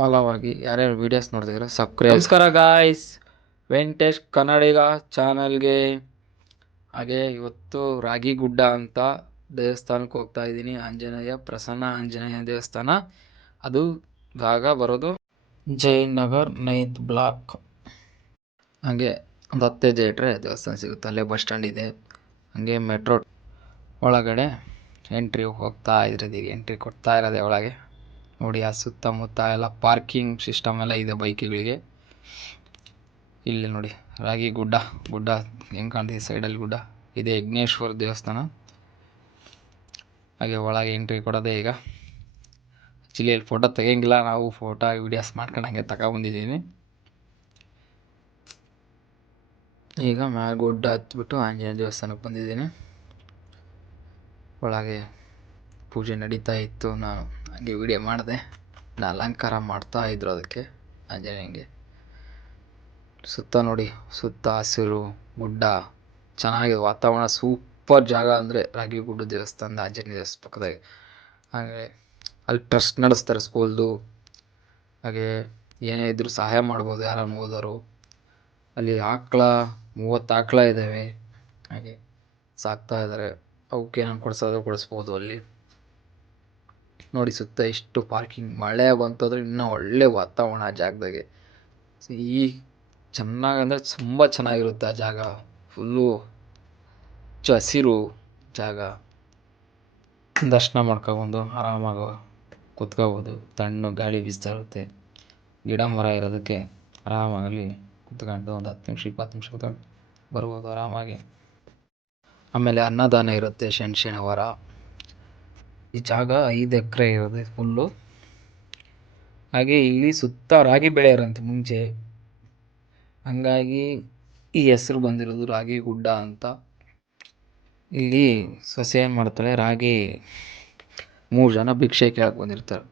Follow ಆಗಿ ಯಾರ್ಯಾರು videos ನೋಡ್ತಿದ್ರೆ ಸಬ್ಸ್ಕ್ರೈಬ್. ನಮಸ್ಕಾರ ಗಾಯ್ಸ್, ವೆಂಕಟೇಶ್ ಕನ್ನಡಿಗ ಚಾನಲ್ಗೆ. ಹಾಗೆ ಇವತ್ತು ರಾಗಿಗುಡ್ಡ ಅಂತ ದೇವಸ್ಥಾನಕ್ಕೆ ಹೋಗ್ತಾ ಇದ್ದೀನಿ. ಆಂಜನೇಯ, ಪ್ರಸನ್ನ ಆಂಜನೇಯ ದೇವಸ್ಥಾನ. ಅದು ಜಾಗ ಬರೋದು ಜೈನ್ ನಗರ್ 9th ಬ್ಲಾಕ್. ಹಾಗೆ ಒಂದು 10 ಹೆಜ್ಜೆ ಇಟ್ಟರೆ ದೇವಸ್ಥಾನ ಸಿಗುತ್ತೆ. ಅಲ್ಲೇ ಬಸ್ ಸ್ಟ್ಯಾಂಡ್ ಇದೆ. ಹಾಗೆ ಮೆಟ್ರೋ ಒಳಗಡೆ ಎಂಟ್ರಿ ಹೋಗ್ತಾ ಇರೋದು, ಎಂಟ್ರಿ ಕೊಡ್ತಾ ಇರೋದೆ ಒಳಗೆ. ನೋಡಿ, ಆ ಸುತ್ತಮುತ್ತ ಎಲ್ಲ ಪಾರ್ಕಿಂಗ್ ಸಿಸ್ಟಮ್ ಎಲ್ಲ ಇದೆ ಬೈಕ್ಗಳಿಗೆ. ಇಲ್ಲಿ ನೋಡಿ ರಾಗಿ ಗುಡ್ಡ ಹೆಂಗೆ ಕಾಣ್ತಿದೆ ಸೈಡಲ್ಲಿ ಗುಡ್ಡ. ಇದೆ ಯಜ್ಞೇಶ್ವರ ದೇವಸ್ಥಾನ. ಹಾಗೆ ಒಳಗೆ ಎಂಟ್ರಿ ಕೊಡೋದೇ ಈಗ. ಆ್ಯಕ್ಚುಲಿ ಅಲ್ಲಿ ಫೋಟೋ ತೆಗಿಯಂಗಿಲ್ಲ, ನಾವು ಫೋಟೋ ವೀಡಿಯೋಸ್ ಮಾಡ್ಕೊಂಡು ಹಂಗೆ ತಗೊಬಂದಿದ್ದೀನಿ. ಈಗ ಮ್ಯಾಲೆ ಗುಡ್ಡ ಹತ್ಬಿಟ್ಟು ಆಂಜನೇಯ ದೇವಸ್ಥಾನಕ್ಕೆ ಬಂದಿದ್ದೀನಿ. ಒಳಗೆ ಪೂಜೆ ನಡೀತಾ ಇತ್ತು. ನಾನು ಹಾಗೆ ವಿಡಿಯೋ ಮಾಡಿದೆ. ಅಲಂಕಾರ ಮಾಡ್ತಾ ಇದ್ರು ಅದಕ್ಕೆ ಆಂಜನೇಯಂಗೆ. ಸುತ್ತ ನೋಡಿ, ಸುತ್ತ ಹಸಿರು ಗುಡ್ಡ, ಚೆನ್ನಾಗಿದೆ ವಾತಾವರಣ. ಸೂಪರ್ ಜಾಗ ಅಂದರೆ ರಾಗಿಗುಡ್ಡ ದೇವಸ್ಥಾನದ ಆಂಜನೇಯ ದೇವಸ್ಥಾನ ಪಕ್ಕದಾಗೆ. ಹಾಗೆ ಅಲ್ಲಿ ಟ್ರಸ್ಟ್ ನಡೆಸ್ತಾರೆ ಸ್ಕೂಲ್ದು. ಹಾಗೆ ಏನೇ ಇದ್ರೂ ಸಹಾಯ ಮಾಡ್ಬೋದು ಯಾರನ್ನು ಓದೋರು. ಅಲ್ಲಿ 30 ಆಕಳ ಇದ್ದಾವೆ. ಹಾಗೆ ಸಾಕ್ತಾ ಇದ್ದಾರೆ. ಅವಕ್ಕೆ ನಾನು ಕೊಡಿಸ್ಬೋದು ಅಲ್ಲಿ. ನೋಡಿ ಸುತ್ತ ಇಷ್ಟು ಪಾರ್ಕಿಂಗ್. ಮಳೆ ಬಂತಂದ್ರೆ ಇನ್ನೂ ಒಳ್ಳೆ ವಾತಾವರಣ ಆ ಜಾಗದಾಗೆ. ಈ ಚೆನ್ನಾಗಂದರೆ ತುಂಬ ಚೆನ್ನಾಗಿರುತ್ತೆ ಆ ಜಾಗ. ಫುಲ್ಲು ಹಸಿರು ಜಾಗ. ದರ್ಶನ ಮಾಡ್ಕೊಬಂದು ಆರಾಮಾಗಿ ಕುತ್ಕೋಬೋದು. ತಣ್ಣು ಗಾಳಿ ಬೀಸ್ತಾ ಇರುತ್ತೆ. ಗಿಡ ಮರ ಇರೋದಕ್ಕೆ ಆರಾಮಾಗಿ ಕುತ್ಕೊಂಡು ಒಂದು 10 ನಿಮಿಷ 20 ನಿಮಿಷ ಕುತ್ಕೊಂಡು ಬರ್ಬೋದು ಆರಾಮಾಗಿ. ಆಮೇಲೆ ಅನ್ನದಾನ ಇರುತ್ತೆ ಶನಿವಾರ. ಈ ಜಾಗ 5 ಎಕರೆ ಇರೋದು ಫುಲ್ಲು. ಹಾಗೆ ಇಲ್ಲಿ ಸುತ್ತ ರಾಗಿ ಬೆಳೆಯೋರಂತೆ ಮುಂಚೆ. ಹಂಗಾಗಿ ಈ ಹೆಸರು ಬಂದಿರೋದು ರಾಗಿ ಗುಡ್ಡ ಅಂತ. ಇಲ್ಲಿ ಸೊಸೆ ಏನು ಮಾಡ್ತಾಳೆ, 3 ಜನ ಭಿಕ್ಷೆ ಕೇಳಕ್ಕೆ ಬಂದಿರ್ತಾರೆ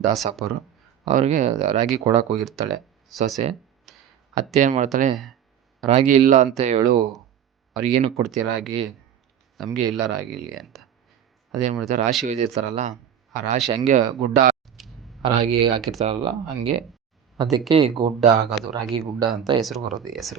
ದಾಸಪ್ಪರು. ಅವ್ರಿಗೆ ರಾಗಿ ಕೊಡಕ್ಕೆ ಹೋಗಿರ್ತಾಳೆ ಸೊಸೆ. ಅತ್ತೆ ಏನು ಮಾಡ್ತಾಳೆ, ರಾಗಿ ಇಲ್ಲ ಅಂತ ಹೇಳು, ಅವ್ರಿಗೇನು ಕೊಡ್ತೀಯ ರಾಗಿ, ನಮಗೆ ಇಲ್ಲ ರಾಗಿ ಇಲ್ಲಿ ಅಂತ. ಅದೇನು ಮಾಡ್ತಾರೆ, ರಾಶಿ ಒಯ್ದಿರ್ತಾರಲ್ಲ, ಆ ರಾಶಿ ಹಂಗೆ ಗುಡ್ಡ ರಾಗಿ ಹಾಕಿರ್ತಾರಲ್ಲ ಹಂಗೆ, ಅದಕ್ಕೆ ಗುಡ್ಡ ಆಗೋದು, ರಾಗಿ ಗುಡ್ಡ ಅಂತ ಹೆಸರು ಬರೋದು ಹೆಸರು.